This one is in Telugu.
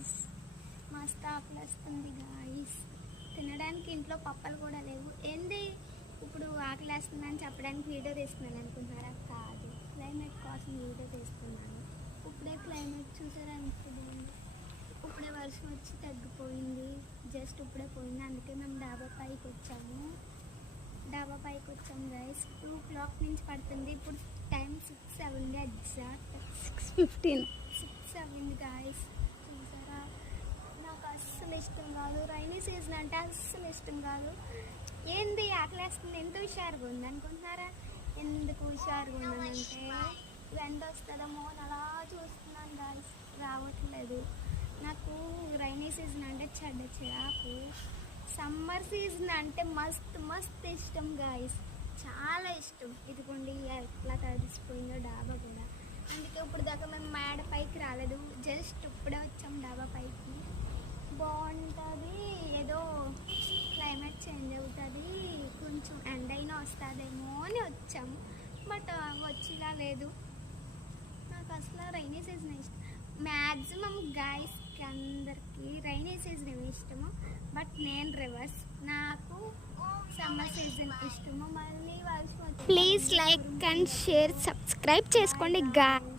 గాయస్, మస్తు ఆకలేస్తుంది గాయస్. తినడానికి ఇంట్లో పప్పలు కూడా లేవు. ఏంది ఇప్పుడు ఆకలేస్తుందని చెప్పడానికి వీడియో తీస్తున్నాను అనుకుంటున్నారా? కాదు, క్లైమేట్ కోసం వీడియో తీస్తున్నాను. ఇప్పుడే క్లైమేట్ చూసారా ఎంత బాగుంది. ఇప్పుడే వర్షం వచ్చి తగ్గిపోయింది, జస్ట్ ఇప్పుడే పోయింది. అందుకే మేము డాబా పైకి వచ్చాము గైస్. 2 o'clock నుంచి పడుతుంది. ఇప్పుడు టైం 6 అవ్వండి, ఎగ్జాక్ట్ 6:15 అవ్వింది గాయస్. చూసారా, నాకు అస్సలు ఇష్టం కాదు రైనీ సీజన్ అంటే, అస్సలు ఇష్టం కాదు. ఏంది ఆకలేస్తుంది, ఎంత హుషారుగా ఉంది అనుకుంటున్నారా? ఎందుకు హుషారుగా ఉందంటే ఎండ వస్తుందేమో అని అలా చూస్తున్నాను గాయస్, రావట్లేదు. నాకు రైనీ సీజన్ అంటే చెడ్డ చిరాకు. సమ్మర్ సీజన్ అంటే మస్తు ఇష్టం గాయస్, చాలా ఇష్టం. ఇదిగోండి ఎట్లా తడిసిపోయిందో డాబా కూడా. అందుకే ఇప్పుడు దాకా మేము మేడ పైకి రాలేదు, జస్ట్ ఇప్పుడే వచ్చాం డాబా పైకి. బాగుంటుంది, ఏదో క్లైమేట్ చేంజ్ అవుతుంది, కొంచెం ఎండ అయినా వస్తుందేమో అని వచ్చాము. బట్ వచ్చేలా లేదు. నాకు అసలు రైనీ సీజన్ ఇష్టం. మ్యాక్సిమం గాయస్కి అందరికీ రైనీ సీజన్ ఇష్టము, బట్ నేను రివర్స్. నాకు సమ్మర్ సీజన్ ఇష్టము. మళ్ళీ వర్షం. Please like and share, subscribe చేసుకోండి గాయస్.